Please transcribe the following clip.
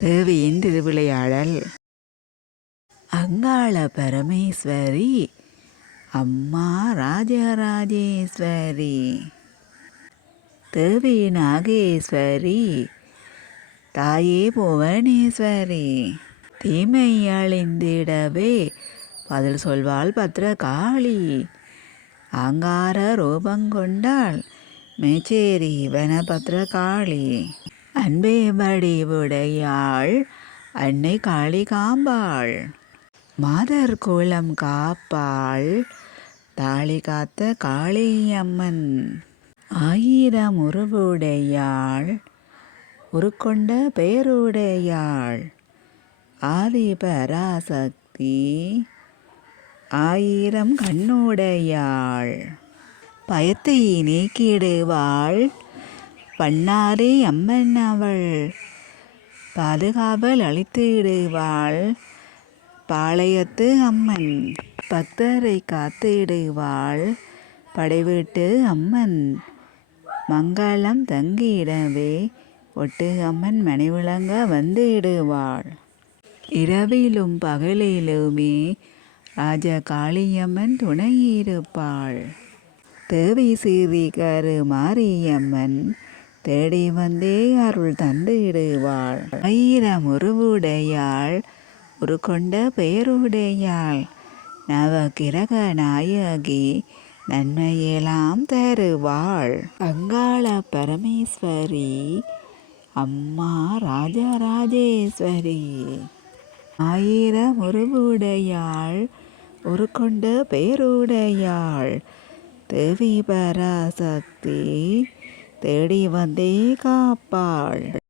தேவியின் திருவிளையாடல். அங்காள பரமேஸ்வரி அம்மா ராஜராஜேஸ்வரி, தேவி நாகேஸ்வரி, தாயே புவனேஸ்வரி, தீமை அழிந்திடவே பதில் சொல்வாள் பத்ரகாளி, ஆங்கார ரூபங்கொண்டாள் மேச்சேரி வனபத்ரகாளி, அன்பே வடிவுடையாள் அன்னை காளி காம்பாள், மாதர் குலம் காப்பாள் தாளி காத்த காளியம்மன், ஆயிரம் உருவுடையாள் உருக்கொண்ட பேருடையாள், ஆதி பராசக்தி ஆயிரம் கண்ணுடையாள், பயத்தை நீக்கிடுவாள் பண்ணாரி அம்மன் அவள், பாதுகாவல் அளித்திடுவாள் பாளையத்து அம்மன், பக்தரை காத்திடுவாள் படைவீட்டு அம்மன், மங்களம் தங்கிடவே ஒட்டு அம்மன் மணிவிளங்க வந்திடுவாள், இரவிலும் பகலிலுமே ராஜகாளியம்மன் துணையிருப்பாள், தேவி சீறி கருமாரியம்மன் தேடி வந்தே அருள் தந்திடுவாள், ஆயிரம் உருவுடையாள் உருக்கொண்ட பெயருடையாள், நவகிரக நாயகி நன்மையெல்லாம் தருவாள், அங்காள பரமேஸ்வரி அம்மா ராஜராஜேஸ்வரி, ஆயிரம் உருவுடையாள் உருக்கொண்ட பெயருடையாள், தேவி பராசக்தி தேடி வந்தே காப்பாள்.